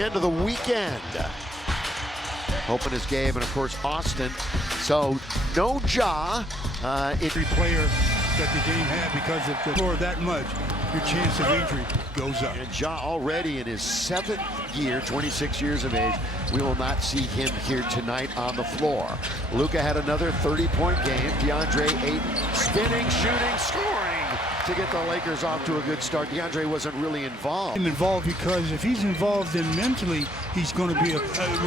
the end of the weekend. Open his game, and of course Austin. So no Ja. Every player that the game had, because if the floor that much, your chance of injury goes up. And Ja already in his 7th year, 26 years of age. We will not see him here tonight on the floor. Luka had another 30-point game. DeAndre Ayton spinning, shooting, scoring to get the Lakers off to a good start. DeAndre wasn't really involved. I'm involved because if he's involved, then mentally he's going to be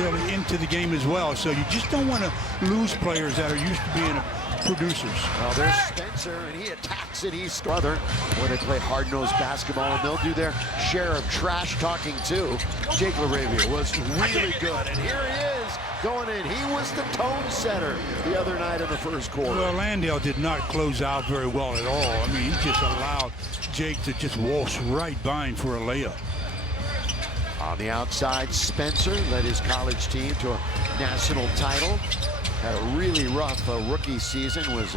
really into the game as well. So you just don't want to lose players that are used to being producers. Well, there's Spencer, and he attacks it. He's brother where they play hard-nosed basketball, and they'll do their share of trash talking too. Jake LaRavia was really good, and here he is going in. He was the tone setter the other night in the first quarter. Well, Landale did not close out very well at all. I mean, he just allowed Jake to just waltz right by him for a layup. On the outside, Spencer led his college team to a national title. Had a really rough rookie season, was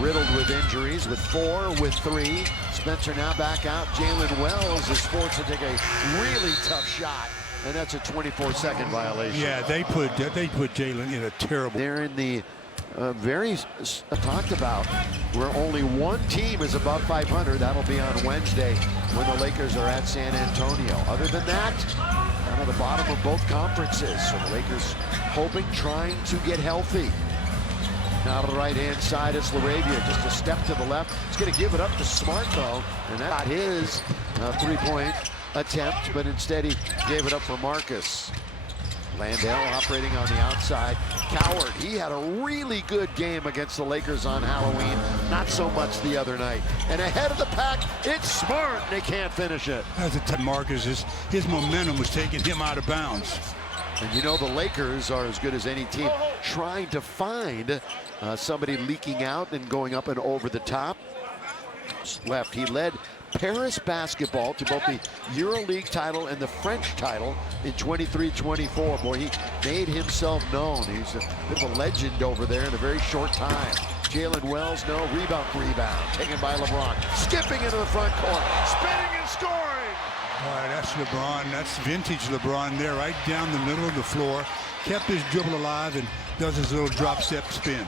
riddled with injuries, with 4, with 3. Spencer now back out. Jalen Wells is forced to take a really tough shot, and that's a 24-second violation. Yeah, they put Jalen in a terrible. They're in the very talked about where only one team is above 500. That'll be on Wednesday when the Lakers are at San Antonio. Other than that, down at the bottom of both conferences. So the Lakers hoping, trying to get healthy. Now to the right-hand side, it's LaRavia, just a step to the left. He's going to give it up to Smart, though, and that got his three-point attempt, but instead he gave it up for Marcus. Landale operating on the outside. Coward, he had a really good game against the Lakers on Halloween. Not so much the other night. And ahead of the pack, it's Smart, and they can't finish it. As Marcus, his momentum was taking him out of bounds. And you know the Lakers are as good as any team trying to find somebody leaking out and going up and over the top. Left, he led Paris basketball to both the EuroLeague title and the French title in 23-24. Boy, he made himself known. He's a bit of a legend over there in a very short time. Jalen Wells, no, rebound, taken by LeBron. Skipping into the front court, spinning and scoring. All right, that's LeBron. That's vintage LeBron there, right down the middle of the floor. Kept his dribble alive and does his little drop step spin.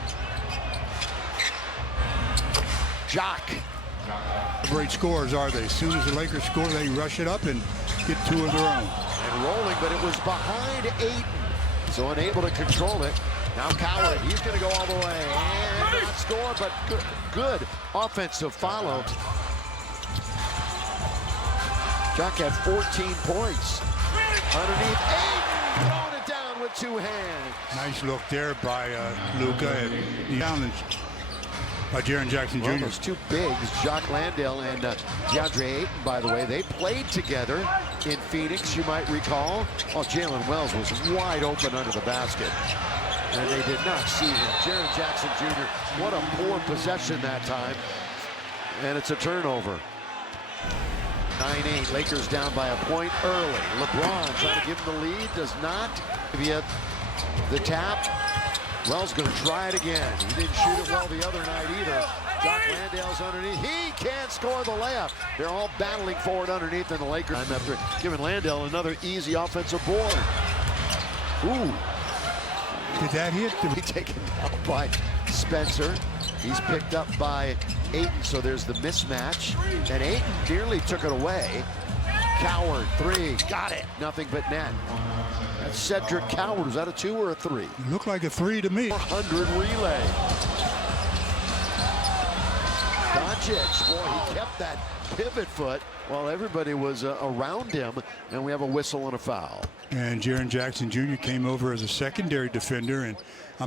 Jock. Great scorers, are they? As soon as the Lakers score, they rush it up and get 2 of their own. And rolling, but it was behind Ayton. So unable to control it. Now Coward, he's going to go all the way. And not score, but good offensive follow. Jock had 14 points. Underneath, Ayton throwing it down with 2 hands. Nice look there by Luka, and challenge by Jaren Jackson Jr. Well, those 2 bigs, Jock Landale and DeAndre Ayton, by the way, they played together in Phoenix, you might recall. Oh, Jalen Wells was wide open under the basket, and they did not see him. Jaren Jackson Jr., what a poor possession that time, and it's a turnover. 9-8, Lakers down by a point early. LeBron trying to give him the lead, does not. Via the tap. Wells going to try it again. He didn't shoot it well the other night either. Jock Landale's underneath. He can't score the layup. They're all battling forward underneath in the Lakers. After giving Landale another easy offensive board. Ooh. Did that hit? To be taken out by Spencer. He's picked up by Ayton, so there's the mismatch. And Ayton nearly took it away. Coward, 3, got it. Nothing but net. That's Cedric Coward. Was that a 2 or a 3? Looked like a 3 to me. 400 relay. Doncic, boy, he kept that pivot foot while everybody was around him, and we have a whistle and a foul. And Jaren Jackson Jr. came over as a secondary defender, and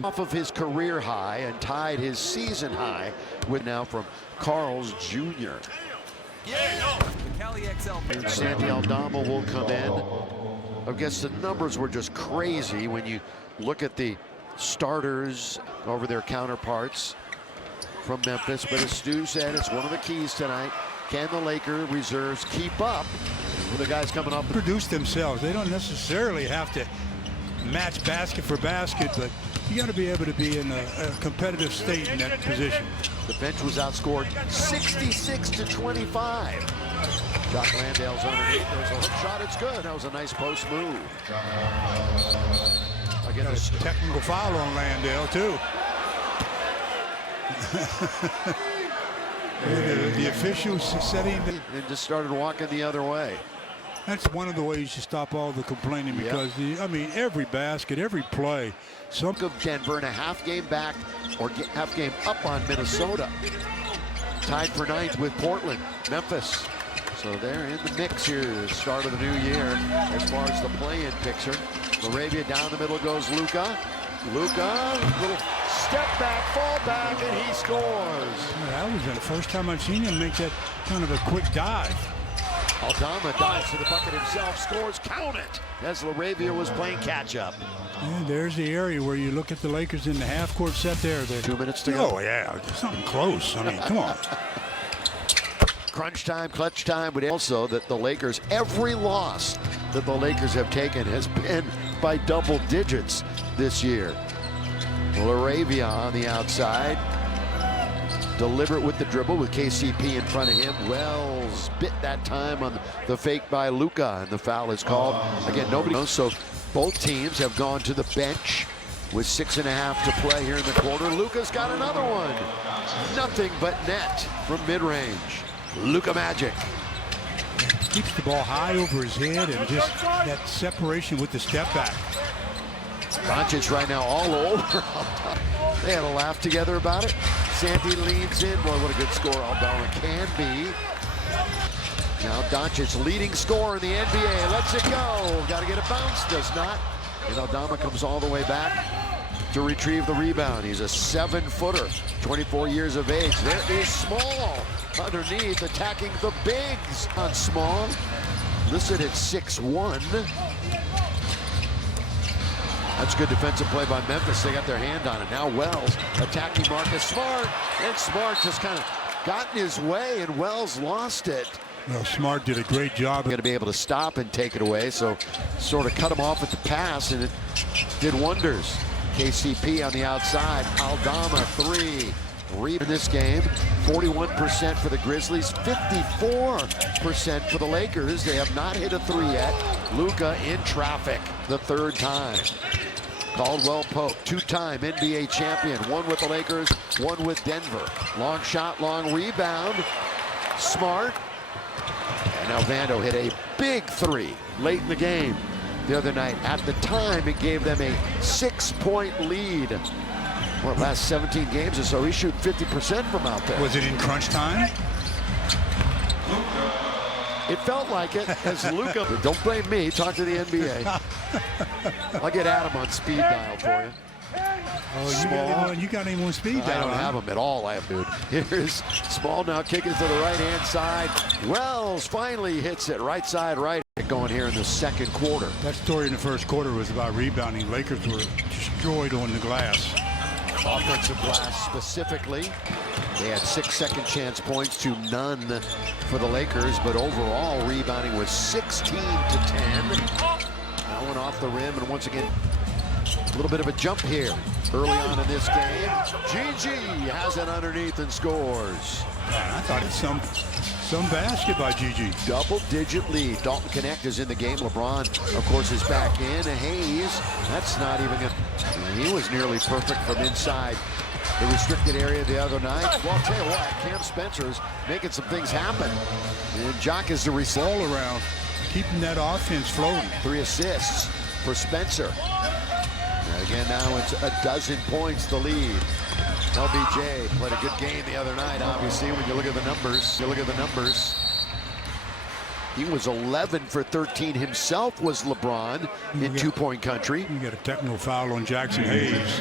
off of his career high and tied his season high with now from Carl's Jr. Sandy Aldama will come in. I guess the numbers were just crazy when you look at the starters over their counterparts from Memphis. But as Stu said, it's one of the keys tonight. Can the Laker reserves keep up with the guys coming up? Produce themselves. They don't necessarily have to match basket for basket, but you got to be able to be in a competitive state in that position. The bench was outscored 66-25. Jock Landale's underneath. There's a hook shot. It's good. That was a nice post move. Again, Got a technical foul on Landale, too. the officials setting the... And just started walking the other way. That's one of the ways you stop all the complaining because, I mean, every basket, every play. Some of Denver and a half game back or half game up on Minnesota. Tied for ninth with Portland, Memphis. So they're in the mix here at the start of the new year as far as the play-in picture. Laravia down the middle goes Luka. Luka, little step back, fall back, and he scores. That was the first time I've seen him make that kind of a quick dive. Aldama dives to the bucket himself, scores, count it, as Laravia was playing catch-up. And there's the area where you look at the Lakers in the half-court set there. 2 minutes to go. Oh, yeah, something close. I mean, come on. Crunch time, clutch time, but also that the Lakers, every loss that the Lakers have taken has been by double digits this year. Laravia on the outside. Deliberate with the dribble with KCP in front of him. Wells bit that time on the fake by Luka, and the foul is called. Again, nobody knows, so both teams have gone to the bench with 6.5 to play here in the quarter. Luka's got another one. Nothing but net from mid-range. Luka Magic. Keeps the ball high over his head and just that separation with the step back. Doncic right now all over. They had a laugh together about it. Sandy leans in. Boy, what a good score Aldama can be. Now Doncic, leading scorer in the NBA. Lets it go. Got to get a bounce. Does not. And Aldama comes all the way back to retrieve the rebound. He's a 7-footer, 24 years of age. There is Small underneath, attacking the bigs. On Small, listed at 6'1". That's good defensive play by Memphis. They got their hand on it. Now Wells attacking Marcus Smart. And Smart just kind of got in his way, and Wells lost it. Well, Smart did a great job. Going to be able to stop and take it away, so sort of cut him off at the pass, and it did wonders. KCP on the outside. Aldama, 3. In this game, 41% for the Grizzlies, 54% for the Lakers. They have not hit a 3 yet. Luka in traffic the third time. Caldwell Pope, 2-time NBA champion, one with the Lakers, one with Denver. Long shot, long rebound. Smart. And Alvando hit a big 3 late in the game the other night. At the time, it gave them a 6-point lead. Well, last 17 games or so, he shoot 50% from out there. Was it in crunch time? It felt like it as Luka. Don't blame me. Talk to the NBA. I'll get Adam on speed dial for you. Oh, you got him on speed dial. I don't have him at all. I have, dude. Here's Small now kicking to the right-hand side. Wells finally hits it right side right. Going here in the second quarter. That story in the first quarter was about rebounding. Lakers were destroyed on the glass. Offensive glass specifically. They had 6 second chance points to none for the Lakers, but overall rebounding was 16 to 10. That one off the rim, and once again, a little bit of a jump here early on in this game. GG has it underneath and scores. I thought it's some basket by GG. Double-digit lead. Dalton Connect is in the game. LeBron, of course, is back in. Hayes, that's not even good. He was nearly perfect from inside the restricted area the other night. Well, I'll tell you what, Cam Spencer's making some things happen. And Jock is the all around, keeping that offense floating. 3 assists for Spencer. And again, now it's a 12 points the lead. LBJ played a good game the other night, obviously, when you look at the numbers. He was 11 for 13 himself, was LeBron, in 2-point country. You got a technical foul on Jackson Hayes.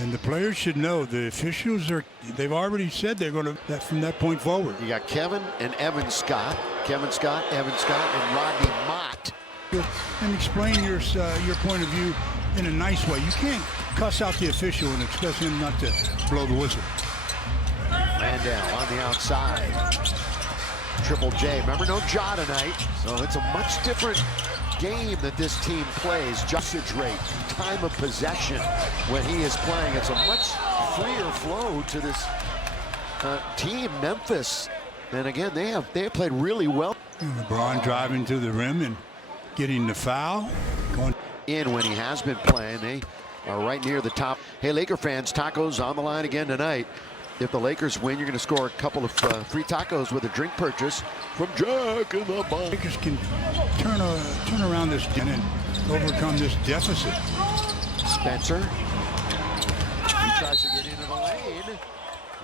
And the players should know, the officials they've already said they're going to, from that point forward. You got Kevin and Evan Scott. Kevin Scott, Evan Scott, and Rodney Mott. And explain your point of view in a nice way. You can't cuss out the official and expect him not to blow the whistle. Landale on the outside. Triple J. Remember, no Ja tonight. So it's a much different game that this team plays. Usage rate, time of possession when he is playing. It's a much freer flow to this team. Memphis And again, they have played really well. LeBron driving to the rim and getting the foul. Going in when he has been playing. They are right near the top. Hey, Laker fans, tacos on the line again tonight. If the Lakers win, you're going to score a couple of free tacos with a drink purchase from Jack in the Box. Lakers can turn around this and overcome this deficit. Spencer. He tries to get into the lane.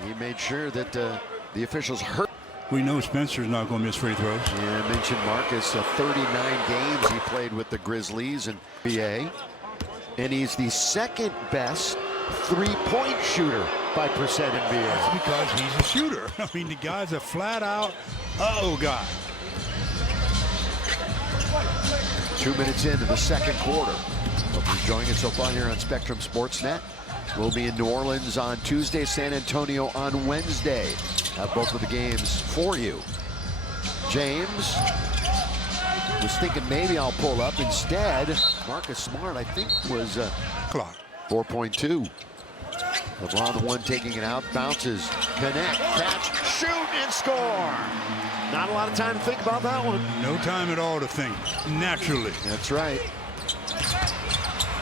He made sure that the officials hurt. We know Spencer's not going to miss free throws. Yeah, I mentioned Marcus, 39 games he played with the Grizzlies and NBA. And he's the second best three-point shooter by percent NBA. That's because he's a shooter. I mean, the guy's a flat-out guy. 2 minutes into the second quarter. Hope you're enjoying it so far here on Spectrum Sportsnet. We'll be in New Orleans on Tuesday, San Antonio on Wednesday. Have both of the games for you. James was thinking maybe I'll pull up. Instead, Marcus Smart, I think, was 4.2. LeBron, the one taking it out, bounces, connect, catch, shoot, and score. Not a lot of time to think about that one. No time at all to think, naturally. That's right.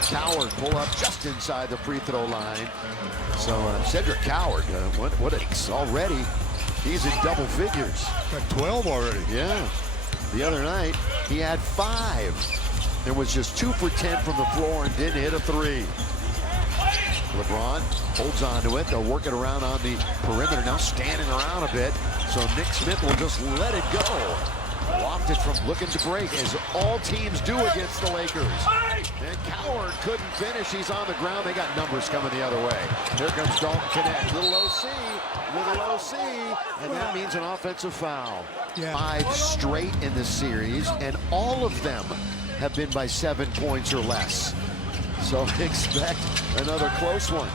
Coward pull up just inside the free throw line. So Cedric Coward, already, he's in double figures. Got 12 already. Yeah. The other night, he had 5. There was just 2 for 10 from the floor and didn't hit a 3. LeBron holds on to it. They'll work it around on the perimeter. Now standing around a bit. So Nick Smith will just let it go. Blocked it from looking to break, as all teams do against the Lakers. And Coward couldn't finish. He's on the ground. They got numbers coming the other way. Here comes Dalton Connect. Little OC, and that means an offensive foul. Yeah. 5 straight in the series, and all of them have been by 7 points or less. So expect another close one.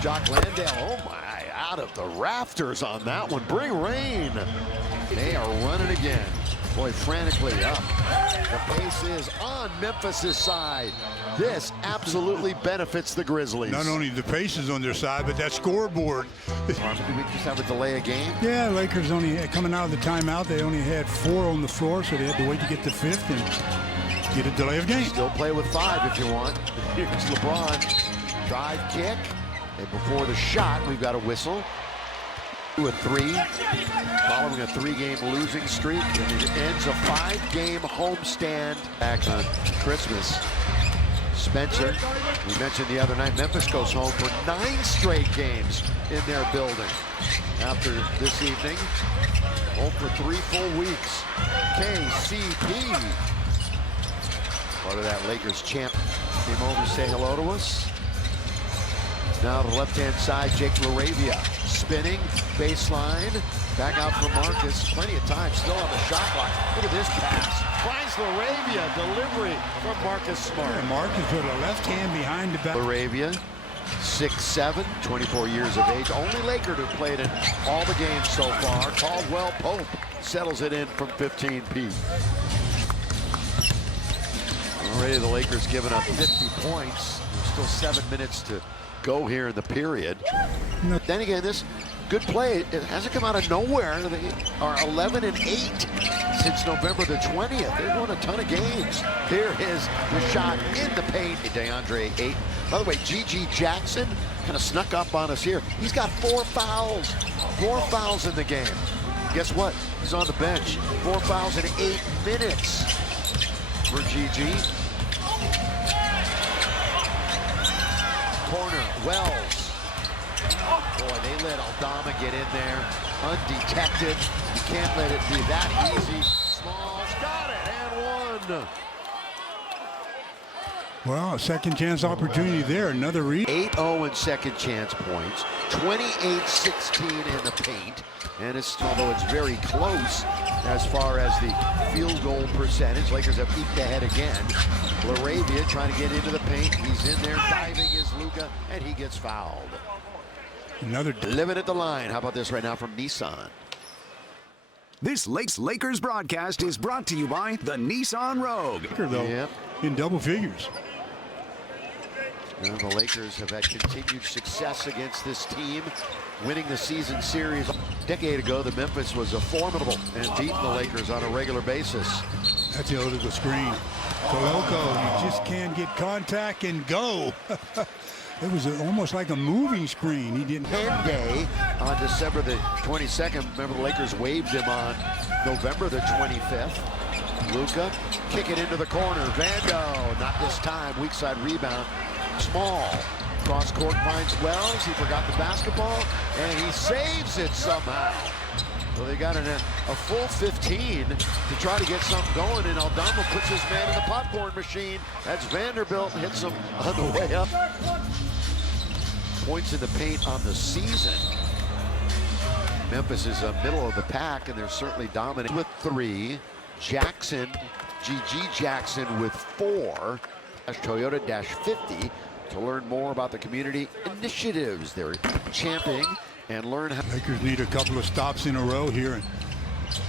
Jock Landale, oh my, out of the rafters on that one. Bring rain. They are running again. Boy, frantically up. The pace is on Memphis' side. This absolutely benefits the Grizzlies. Not only the pace is on their side, but that scoreboard. Did we just have a delay of game? Yeah, Lakers only coming out of the timeout. They only had 4 on the floor, so they had to wait to get the 5th and get a delay of game. Still play with 5 if you want. Here's LeBron. Drive kick. And before the shot, we've got a whistle. A 3, following a 3-game losing streak, and it ends a 5-game homestand back on Christmas. Spencer, we mentioned the other night, Memphis goes home for 9 straight games in their building. After this evening, home for 3 full weeks. KCP, part of that Lakers champ, came over to say hello to us. Now to the left-hand side, Jake LaRavia spinning, baseline, back out for Marcus. Plenty of time, still on the shot clock. Look at this pass. Finds LaRavia, delivery from Marcus Smart. Yeah, Marcus with a left hand behind the back. LaRavia, 6'7", 24 years of age. Only Laker to have played in all the games so far. Caldwell Pope settles it in from 15 feet. Already the Lakers giving up 50 points. There's still 7 minutes to go here in the period. No. Then again, this good play, it hasn't come out of nowhere. They are 11-8 since November the 20th. They've won a ton of games. Here is the shot in the paint. DeAndre Ayton. By the way, G.G. Jackson kind of snuck up on us here. He's got 4 fouls. 4 fouls in the game. Guess what? He's on the bench. 4 fouls in 8 minutes for G.G. Corner, Wells. Boy, they let Aldama get in there undetected. You can't let it be that easy. Smalls got it, and 1. Well, a second chance opportunity there. Another read. 8-0 in second chance points. 28-16 in the paint. And although it's very close as far as the field goal percentage, Lakers have eked ahead again. LaRavia trying to get into the paint. He's in there, diving is Luka, and he gets fouled. Another living at the line. How about this right now from Nissan? This Lakers broadcast is brought to you by the Nissan Rogue. Though, Yep. in double figures. And the Lakers have had continued success against this team, winning the season series. A decade ago, the Memphis was a formidable and beaten the Lakers on a regular basis. That's the illegal screen. Coloco, you just can't get contact and go. It was almost like a moving screen. He didn't. Pen day on December the 22nd. Remember, the Lakers waived him on November the 25th. Luka, kick it into the corner. Vando, not this time. Weak side rebound. Small. Cross court finds Wells. He forgot the basketball, and he saves it somehow. So they got a full 15 to try to get something going, and Aldama puts his man in the popcorn machine. That's Vanderbilt, hits him on the way up. Points in the paint on the season. Memphis is middle of the pack, and they're certainly dominant with 3. Jackson, G.G. Jackson with 4. Toyota-50 to learn more about the community initiatives they're championing and learn how. Lakers need a couple of stops in a row here and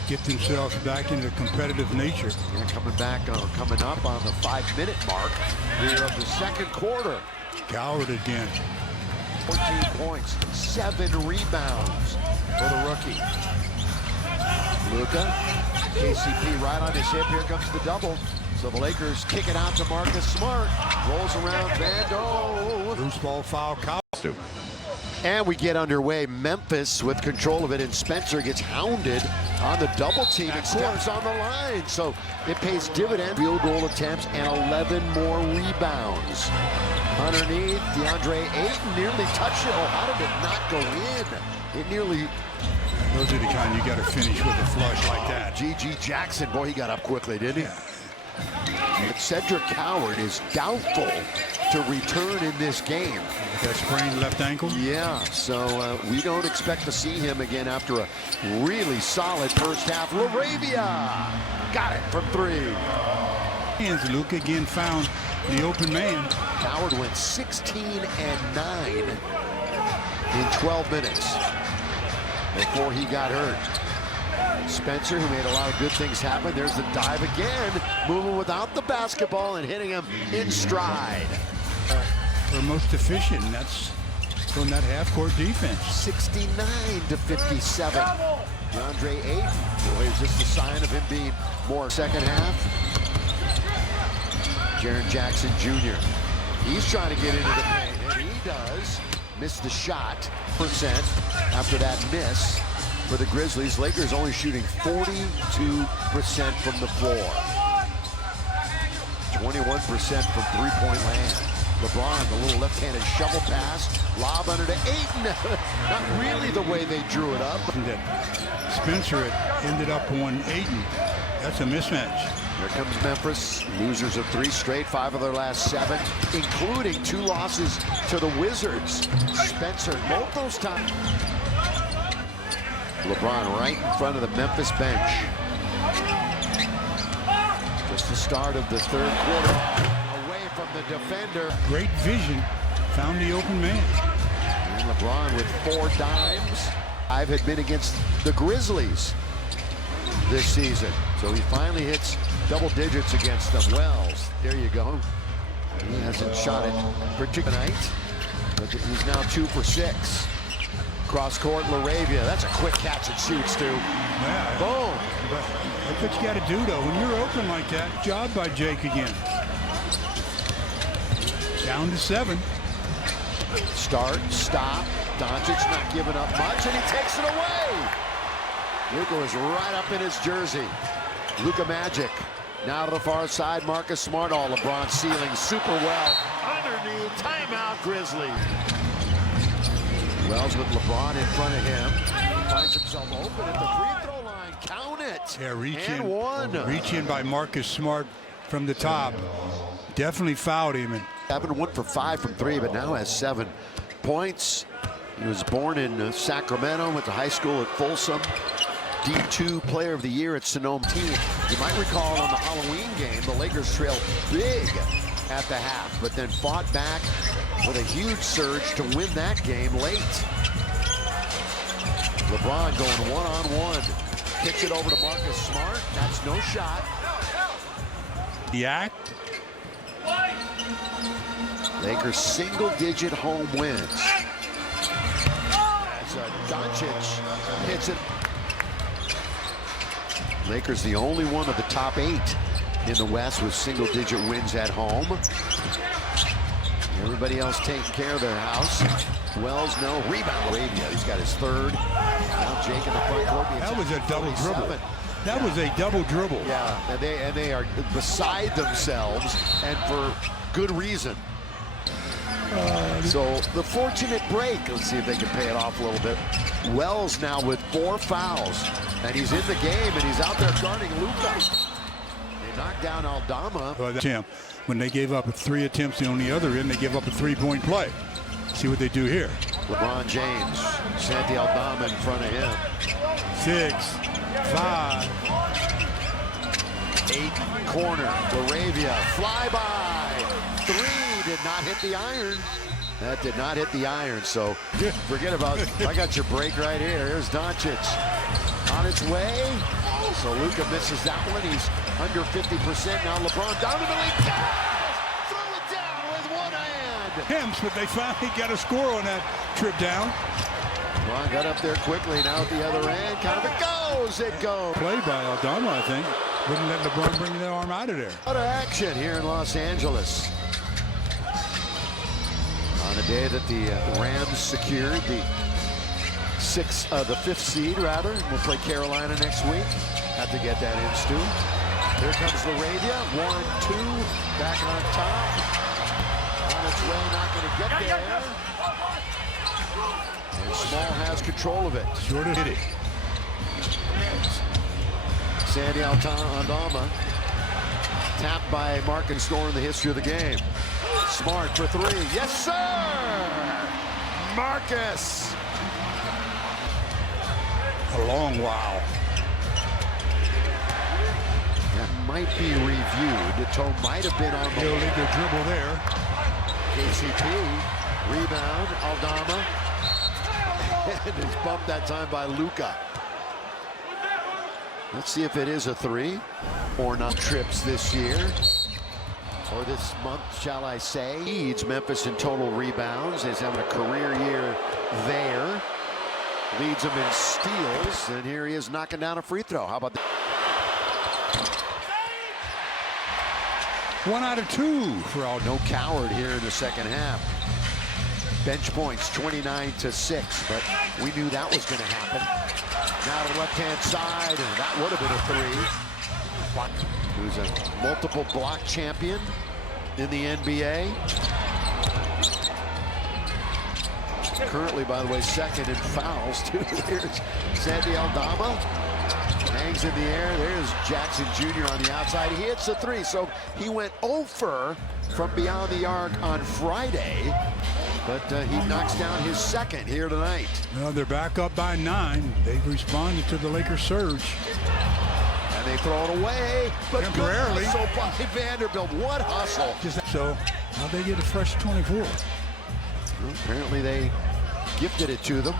get themselves back into competitive nature. They're coming up on the 5-minute mark here of the second quarter. Coward again. 14 points, 7 rebounds for the rookie. Luka, KCP right on his hip. Here comes the double. So the Lakers kick it out to Marcus Smart. Rolls around Vando. Loose ball foul. And we get underway. Memphis with control of it, and Spencer gets hounded on the double team and steps on the line. So it pays dividend. Field goal attempts and 11 more rebounds. Underneath, DeAndre Ayton nearly touched it. Oh, how did it not go in? It nearly. Those are the kind you got to finish with a flush like that. G.G. Jackson, boy, he got up quickly, didn't he? But Cedric Coward is doubtful to return in this game. That sprained left ankle? Yeah, so we don't expect to see him again after a really solid first half. Laravia got it from 3. And Luka again found the open man. Coward went 16 and 9 in 12 minutes before he got hurt. Spencer, who made a lot of good things happen. There's the dive again, moving without the basketball and hitting him in stride. They're most efficient, and that's from that half-court defense. 69-57. DeAndre Ayton. Boy, is this the sign of him being more second half? Jaren Jackson Jr. He's trying to get into the paint, and he does. Missed the shot percent after that miss for the Grizzlies. Lakers only shooting 42% from the floor. 21% from three-point land. LeBron, the little left-handed shovel pass. Lob under to Ayton. Not really the way they drew it up. Spencer ended up on Ayton. That's a mismatch. Here comes Memphis. Losers of 3 straight, 5 of their last 7, including 2 losses to the Wizards. Spencer, both those times. LeBron right in front of the Memphis bench. Just the start of the third quarter. Away from the defender. Great vision. Found the open man. And LeBron with 4 dimes. 5 had been against the Grizzlies this season. So he finally hits double digits against them. Wells, there you go. He hasn't shot it particularly tonight, but he's now 2 for 6. Cross court, Laravia. That's a quick catch and shoot, Stu. Yeah. Boom. But that's what you got to do, though. When you're open like that, job by Jake again. Down to 7. Start, stop. Doncic not giving up much, and he takes it away. Luka was right up in his jersey. Luka Magic. Now to the far side, Marcus Smart. All LeBron sealing super well. Underneath, timeout, Grizzlies. Wells with LeBron in front of him. He finds himself open at the free throw line. Count it. Yeah, reach and in. 1. Reach in by Marcus Smart from the top. Definitely fouled him. And 1 for 5 from 3, but now has 7 points. He was born in Sacramento, went to high school at Folsom. D2 Player of the Year at Sonoma team. You might recall on the Halloween game, the Lakers trailed big at the half, but then fought back with a huge surge to win that game late. LeBron going one-on-one. Kicks it over to Marcus Smart. That's no shot. the act. Lakers single-digit home wins. As Doncic hits it. Lakers the only one of the top 8 in the West with single-digit wins at home. Everybody else taking care of their house. Wells, no. Rebound, Arabia. He's got his third. Now Jake in the front court. That was a double dribble. That was a double dribble. Yeah, and they are beside themselves, and for good reason. So the fortunate break. Let's see if they can pay it off a little bit. Wells now with 4 fouls, and he's in the game, and he's out there guarding Luka. They knocked down Aldama. When they gave up 3 attempts on the other end, they gave up a 3-point play. See what they do here. LeBron James, Santi Aldama in front of him. 6, 5, 8 corner. Laravia, flyby. 3 did not hit the iron. That did not hit the iron, so forget about it. I got your break right here. Here's Doncic on its way. So Luka misses that one. He's under 50%. Now LeBron down to the league. Throw it down with one hand. Attempts, but they finally got a score on that trip down. LeBron got up there quickly. Now at the other end. Kind of it goes. It goes. Play by Aldama, I think. Wouldn't let LeBron bring the arm out of there. Out of action here in Los Angeles. On a day that the Rams secured the 5th seed, rather. We'll play Carolina next week. Have to get that in, Stu. Here comes Laravia. 1, 2. Back on top. On its way, not going to get there. And Small has control of it. Sure to hit it. Santi Aldama. Tapped by Marcus Store in the history of the game. Smart for 3. Yes, sir! Marcus. A long while. That might be reviewed. The toe might have been on the illegal dribble there. KCP. Rebound. Aldama. And it's bumped that time by Luka. Let's see if it is a 3 or not. Trips this year. Or this month, shall I say. Leads Memphis in total rebounds. He's having a career year there. Leads him in steals. And here he is knocking down a free throw. How about that? 1 out of 2 for all. No coward here in the second half. Bench points 29-6, but we knew that was going to happen. Now to the left-hand side, and that would have been a 3. Who's a multiple block champion in the NBA. Currently, by the way, 2nd in fouls. 2 years. Santi Aldama hangs in the air. There's Jackson Jr. on the outside. He hits the 3. So he went 0 from beyond the arc on Friday. But he knocks down his 2nd here tonight. Well, they're back up by 9. They've responded to the Lakers surge. And they throw it away, but temporarily. Good hustle by Vanderbilt. What hustle? So how they get a fresh 24? Well, apparently they gifted it to them.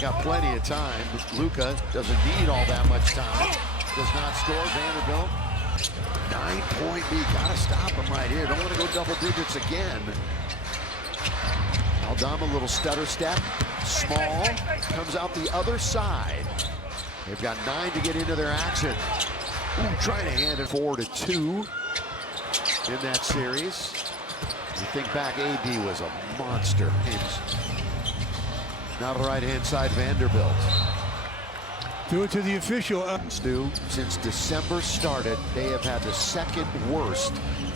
Got plenty of time. Luka doesn't need all that much time. Does not score. Vanderbilt. 9-point lead. Gotta stop him right here. Don't want to go double digits again. Aldama, little stutter step. Small. Comes out the other side. They've got 9 to get into their action. Ooh, trying to hand it 4-2 in that series. You think back, AD was a monster. Now to the right-hand side, Vanderbilt. Do it to the official. Stu, since December started, they have had the 2nd worst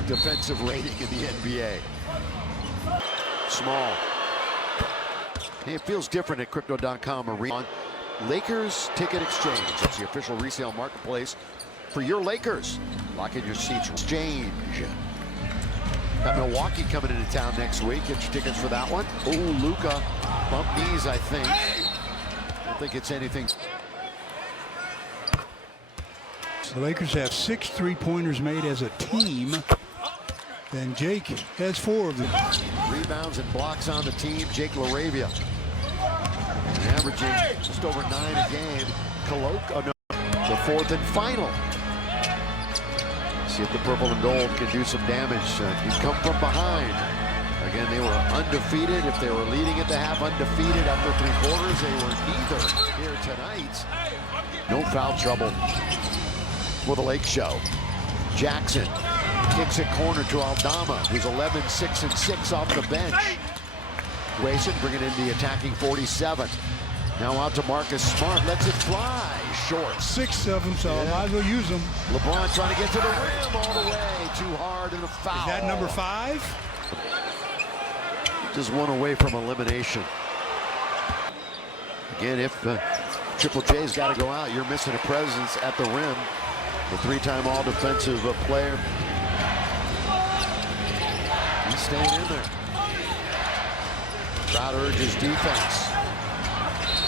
defensive rating in the NBA. Small. Hey, it feels different at Crypto.com Arena. Lakers Ticket Exchange. It's the official resale marketplace for your Lakers. Lock in your seats. Exchange. Got Milwaukee coming into town next week. Get your tickets for that one. Oh, Luka. Bump knees, I think. I don't think it's anything. The Lakers have 6 3-pointers made as a team. And Jake has 4 of them. Rebounds and blocks on the team. Jake Laravia. Averaging just over 9 a game. The 4th and final. See if the purple and gold can do some damage. He's come from behind. Again, they were undefeated. If they were leading at the half, undefeated after 3 quarters, they were neither here tonight. No foul trouble for the Lake Show. Jackson kicks it corner to Aldama, who's 11, 6, and 6 off the bench. Grayson bringing in the attacking 47. Now out to Marcus Smart, lets it fly, short. 6 of them, so I might as well use them. LeBron trying to get to the rim all the way, too hard and a foul. Is that number 5? Just one away from elimination. Again, if Triple J's got to go out, you're missing a presence at the rim. The 3-time all-defensive player. He's staying in there. Crowd urges defense.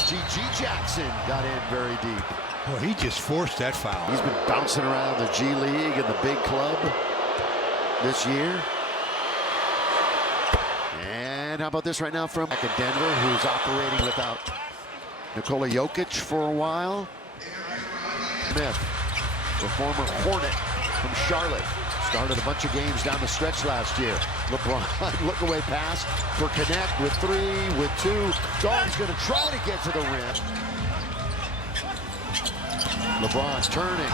G.G. Jackson got in very deep. Well, he just forced that foul. He's been bouncing around the G League and the big club this year. And how about this right now from Denver, who's operating without Nikola Jokic for a while. Smith, the former Hornet from Charlotte, started a bunch of games down the stretch last year. LeBron, look away pass for Connect with 3, with 2. Dog's going to try to get to the rim. LeBron's turning.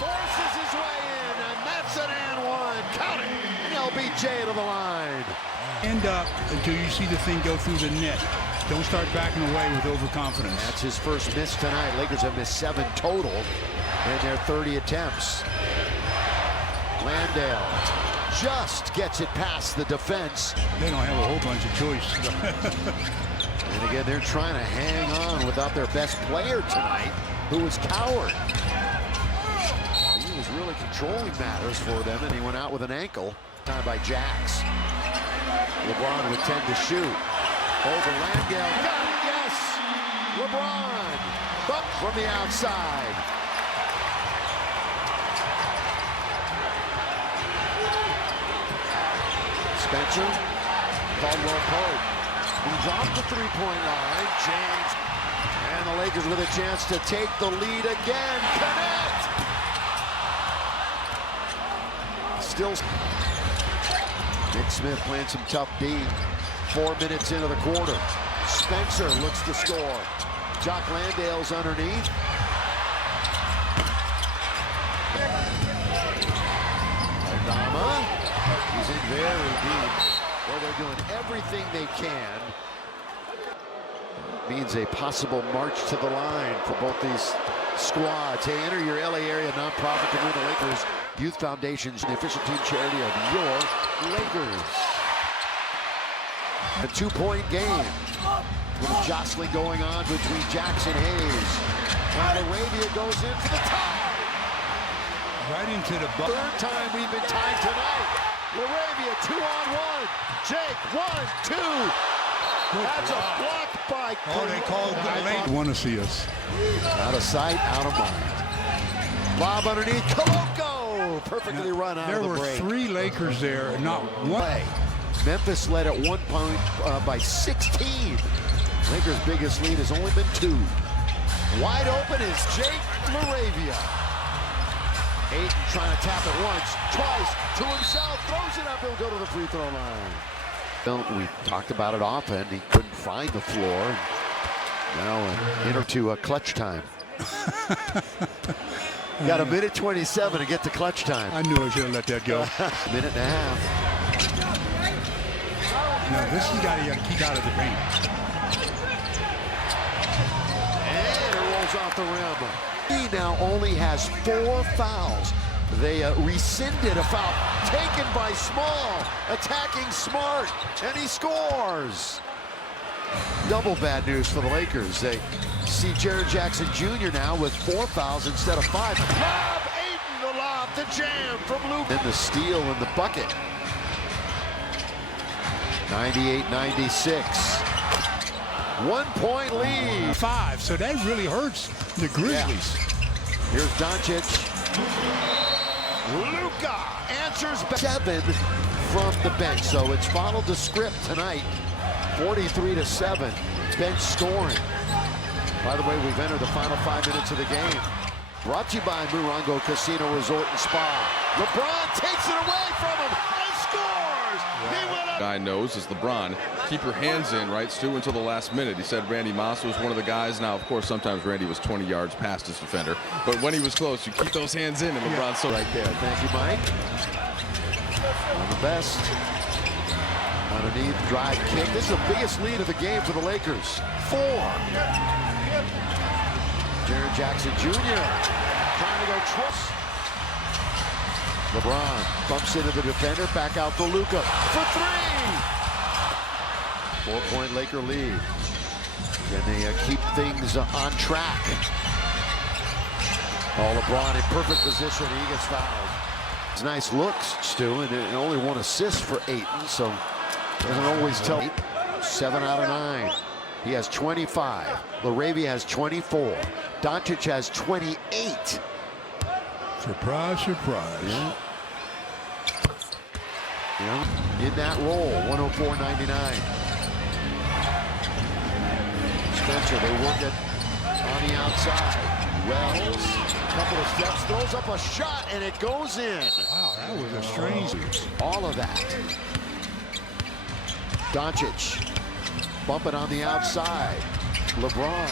Forces his way in, and that's an and one. Count it. LBJ to the line. End up until you see the thing go through the net. Don't start backing away with overconfidence. That's his first miss tonight. Lakers have missed 7 total in their 30 attempts. Landale just gets it past the defense. They don't have a whole bunch of choice. And again, they're trying to hang on without their best player tonight, who was Coward. He was really controlling matters for them, and he went out with an ankle. Time by Jax. LeBron with 10 to shoot. Over Landale. Got it, yes! LeBron. Bump from the outside. Spencer. Caldwell Pope. He's off the 3-point line. James. And the Lakers with a chance to take the lead again. Connect! Still. Nick Smith playing some tough D. 4 minutes into the quarter. Spencer looks to score. Jock Landale's underneath. Aldama. He's in very deep. Well, they're doing everything they can. Means a possible march to the line for both these squads. Hey, enter your LA area nonprofit to win the Lakers Youth Foundation's the official team charity of your Lakers. A 2-point game with a jostling going on between Jackson Hayes. And Arabia goes in for the tie. Right into the butt. 3rd time we've been tied tonight. Arabia 2-on-1. Jake 1-2. That's a block by. Oh, they called the late. Want to see us. Out of sight, out of mind. Lob underneath. Koloko. Perfectly run out of the break. There were 3 Lakers there, not one. Memphis led at one point by 16. Lakers' biggest lead has only been 2. Wide open is Jake LaRavia. Ayton trying to tap it once, twice, to himself, throws it up, he'll go to the free throw line. We talked about it often, he couldn't find the floor. Now into clutch time. Got a minute 27 to get to clutch time. I knew I should have let that go. Minute and a half. Now this has got to keep out of the paint. And it rolls off the rim. He now only has 4 fouls. They rescinded a foul taken by Small, attacking Smart, and he scores. Double bad news for the Lakers. They see Jaren Jackson Jr. now with 4 fouls instead of 5. Lob, Ayton, the lob, the jam from Luke. And the steal in the bucket. 98-96. 1-point lead. 5, so that really hurts the Grizzlies. Yeah. Here's Doncic. Luka answers back. 7 from the bench, so it's followed the script tonight. 43-7, bench scoring. By the way, we've entered the final 5 minutes of the game. Brought to you by Morongo Casino Resort and Spa. LeBron takes it away from him and scores! He went up guy knows is LeBron. Keep your hands in, right, Stu, until the last minute. He said Randy Moss was one of the guys. Now, of course, sometimes Randy was 20 yards past his defender. But when he was close, you keep those hands in, and LeBron's so right there. Thank you, Mike. On the best. Underneath, drive kick. This is the biggest lead of the game for the Lakers. 4. Jaren Jackson Jr. trying to go trust. LeBron bumps into the defender, back out for Luka for 3. 4-point Laker lead. Can they keep things on track? Oh, LeBron in perfect position. He gets fouled. It's nice looks, Stu, and only 1 assist for Ayton, so doesn't always tell. 7 out of 9. He has 25. Laravia has 24. Doncic has 28. Surprise, surprise. Yeah. In that role, 104.99. Spencer, they work it on the outside. Wells, couple of steps, throws up a shot, and it goes in. Wow, that was a strange. All of that. Doncic, bump it on the outside. LeBron,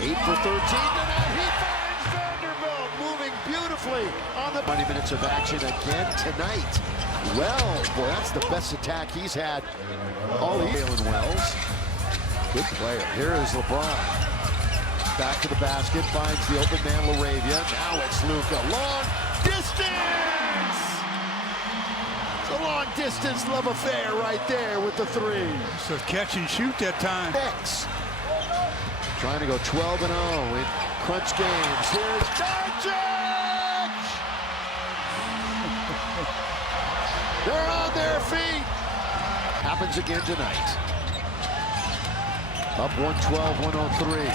8 for 13 tonight. He finds Vanderbilt, moving beautifully on the 20 minutes of action again tonight. Wells, boy, that's the best attack he's had all Jalen Wells. Good player. Here is LeBron. Back to the basket, finds the open man Laravia. Now it's Luka. Long distance! It's a long distance love affair right there with the 3. So catch and shoot that time. X. Trying to go 12-0 in crunch games. Here's Doncic! They're on their feet. Happens again tonight. Up 112-103.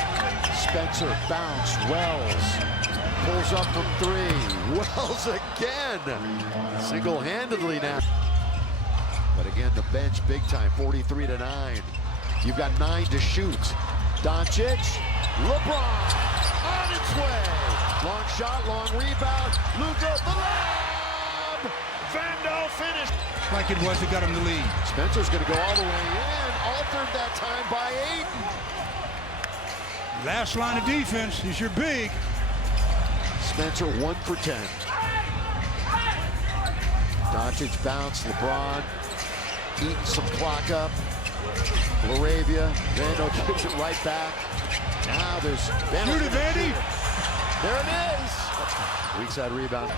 Spencer, bounce, Wells. Pulls up from 3. Wells again. Single-handedly now. But again, the bench big time, 43-9. You've got 9 to shoot. Doncic, LeBron on its way. Long shot, long rebound. Luka, the lob. Vando finish. Like it was that got him the lead. Spencer's going to go all the way in. Altered that time by Ayton. Last line of defense is your big. Spencer 1 for 10. Doncic bounce, LeBron eating some clock up. Laravia, Vando gives it right back. Now there's Shoot it, Vandy. There it is. Weak side rebound.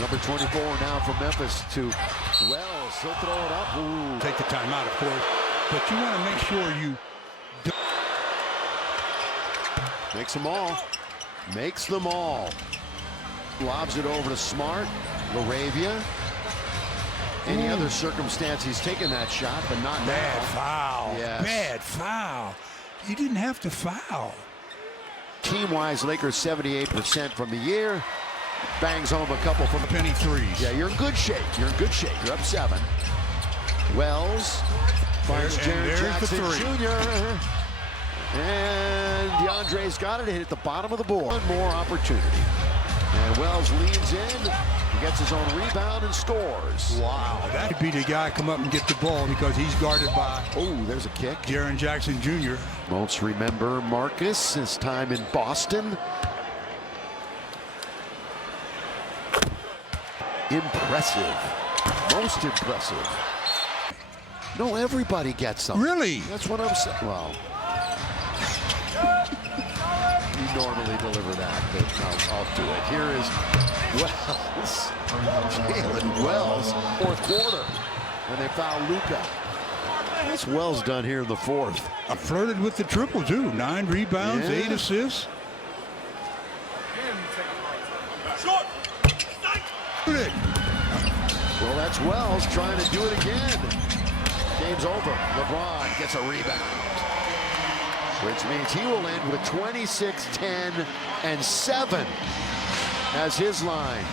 Number 24 now from Memphis to Wells. He'll throw it up. Ooh. Take the timeout, of course, but you want to make sure you. Makes them all. Makes them all. Lobs it over to Smart. Laravia. Any other circumstance, he's taken that shot, but not now. Bad foul. Yes. Bad foul. You didn't have to foul. Team-wise, Lakers 78% from the year. Bangs home a couple from the penny threes. Yeah, you're in good shape. You're in good shape. You're up 7. Wells finds Jaren Jackson Jr. And DeAndre's got it. Hit at the bottom of the board. One more opportunity. And Wells leans in. He gets his own rebound and scores. Wow. That could be the guy come up and get the ball because he's guarded by. Oh, there's a kick. Jaren Jackson Jr. Most remember Marcus, his time in Boston. Impressive. Most impressive. No, everybody gets them. Really? That's what I'm saying. Well, you normally deliver that, but I'll do it. Here is Wells. Jalen Wells, 4th quarter. And they foul Luka. What's Wells done here in the 4th? I flirted with the triple, too. 9 rebounds, 8 assists. Well, that's Wells trying to do it again. Game's over. LeBron gets a rebound, which means he will end with 26, 10, and 7 as his line.